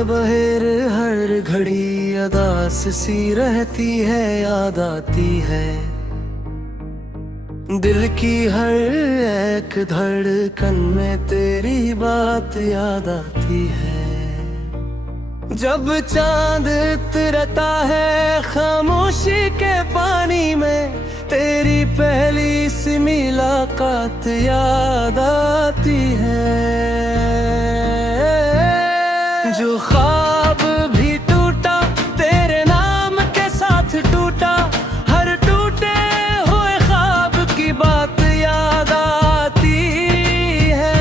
बेबहेर हर घड़ी अदास सी रहती है, याद आती है दिल की हर एक धड़कन में तेरी बात याद आती है। जब चांद उतरता है खामोशी के पानी में, तेरी पहली सी मुलाकात याद आती है। जो ख्वाब भी टूटा तेरे नाम के साथ टूटा, हर टूटे हुए ख्वाब की बात याद आती है।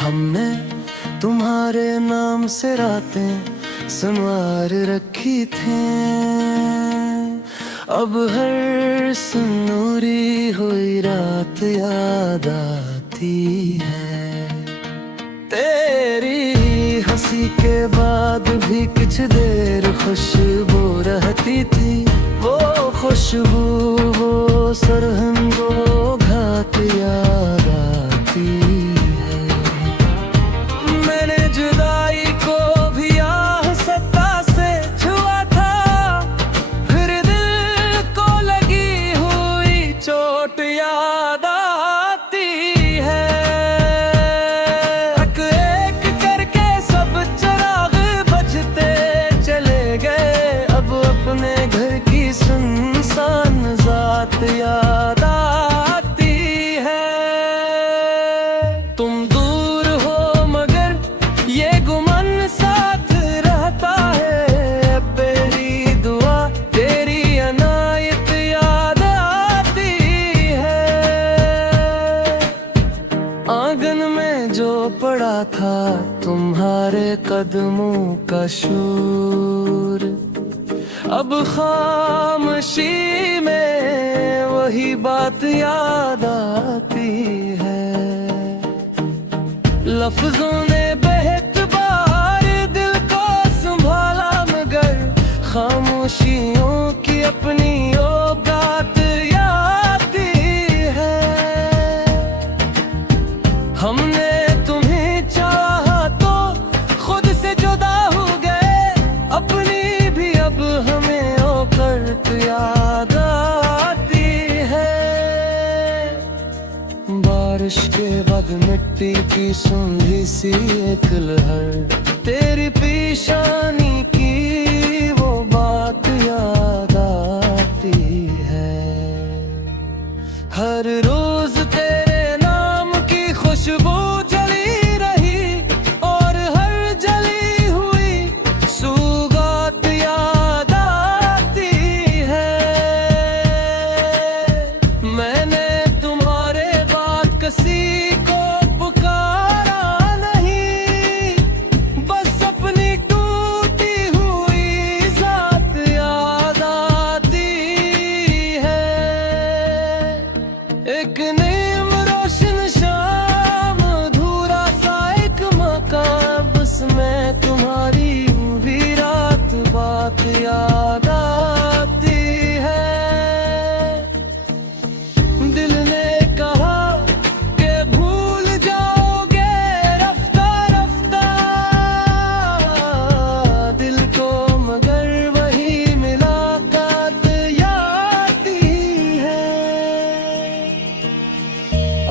हमने तुम्हारे नाम से रातें संवार रखी थी, अब हर सुनूरी हुई रात याद आती है। तेरी हंसी के बाद भी कुछ देर खुशबू रहती थी, वो खुशबू वो सरहम वो घाट याद आती है। मैंने जुदाई को भी आहिस्ता से छुआ था, फिर दिल को लगी हुई चोट याद आती है। एक करके सब चिराग बजते चले गए, अब अपने घर की सुनसान जात याद आती है। तुम दूर हो मगर ये गुमन साथ रहता है, तेरी दुआ तेरी अनायत याद आती है। आंगन में जो पड़ा था तुम्हारे कदमों का शोर, अब खामोशी में वही बात याद आती है। लफ्जों ने बेहतबार दिल को संभाला, मगर खामोशियों की अपनी औकात याद है। हमने तुम्हें चाहा तो खुद से जुदा हो गए, अपनी भी अब हमें औकात याद आती है। बारिश के बाद मिट्टी की सूंधी सी एक लहर, तेरी पेशानी की वो बात याद आती है। हर रोज तेरे नाम की खुशबू जली रही, और हर जली हुई सौगात याद आती है। मैंने तुम्हारे बाद किसी को पुकारा नहीं, बस अपनी टूटी हुई जात याद आती है। एक नीम रोशन शाम अधूरा सा एक मकान, बस मैं तुम्हारी भी रात बात याद आती है। दिल ने कहा कि भूल जाओगे रफ्ता रफ्ता, दिल को मगर वही मुलाकात याद है।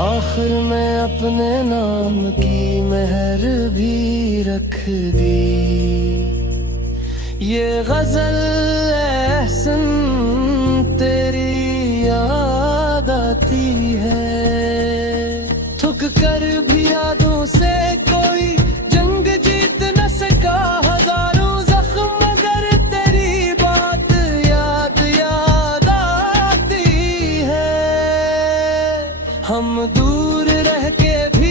आखिर में अपने नाम की मेहर भी रख दी, ये गजल एहसन तेरी याद आती है। थक कर भी यादों से कोई जंग जीत न सका, हजारों जख्म मगर तेरी बात याद आती है। हम दूर रह के भी